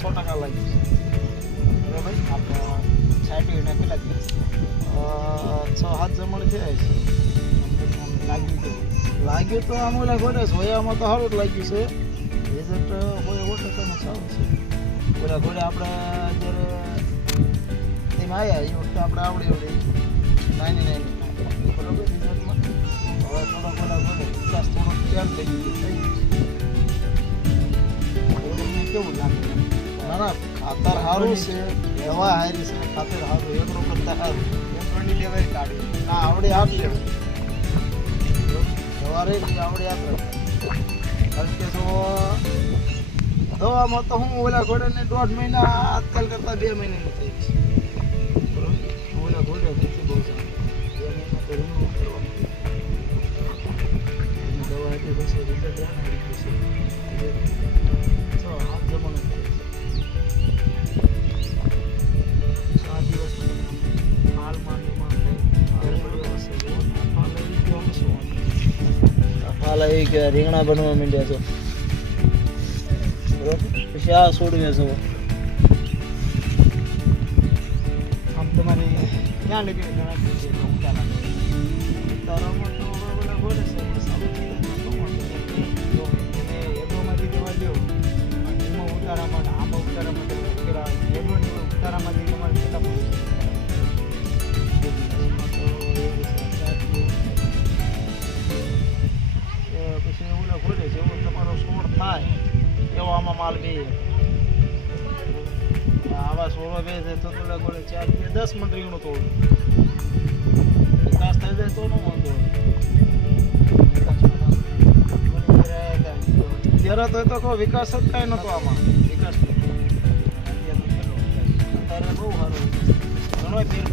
100% લાગ્યું છે બરાબર. આપણે છાંટીને કેટલા દિવસ 6-7 જમણ થયા છે. લાગ્યું તો આમ ઓલા ઘોડે સોયામાં તો સારું જ લાગ્યું છે. રિઝલ્ટ હોય 100% સારું છે. ઓલા ઘોડે આપણે જ્યારે તેમાં આવ્યા એ વખતે આપણે આવડી 99 બરાબર રિઝલ્ટમાં. હવે થોડોક ઓલા ઘોડે વિકાસ થોડોક ખ્યાલ થઈ ગયો થઈ ગયું. કેવું લાગે? ના ના ખાતર સારું છે, દવા સારી છે, ખાતર સારું એકડો કરતા સારું. એકડોની લેવાય કાઢી ના આવડે આપી લેવાય દવા રહી આવડે આપણે. કારણ કે જો દવામાં તો હું ઓલા ઘોડેને 1.5 મહિના આજકાલ કરતાં 2 મહિનાની થઈ છે બરાબર. ઓલા ઘોડે નથી બહુ સારું 2 મહિના તો રીમૂવ કરવાનું દવા એટલે પછી રિઝલ્ટ ધ્યાન આવી ગયું છે. 6-7 જમણ રીંગણા બનવા માંડ્યા છે બરોબર. પછી આ છોડવે છો આમ તમારે ક્યાં લગી ગણાતી છે ઉતારામાં તો બધા બોલે છે એગ્રોમાંથી દવા લ્યો એમાં ઉતારામાં આમાં ઉતારામાં પેલા એગ્રોની ઉતારામાંથી તમારે કેટલા પડે છે પછી ઓલા ઘોડે જેવો તમારો છોડ થાય એવો આમાં માલ બે આવા છોડો બે છે તો ઓલા ઘોડે 4-10 મણ રીંગણું તોડું વિકાસ થઈ જાય તો ન વાંધો ત્યારે તો એ તો વિકાસ જ કાંઈ નહોતો આમાં. વિકાસ અત્યારે બહુ સારો ઘણો ફેર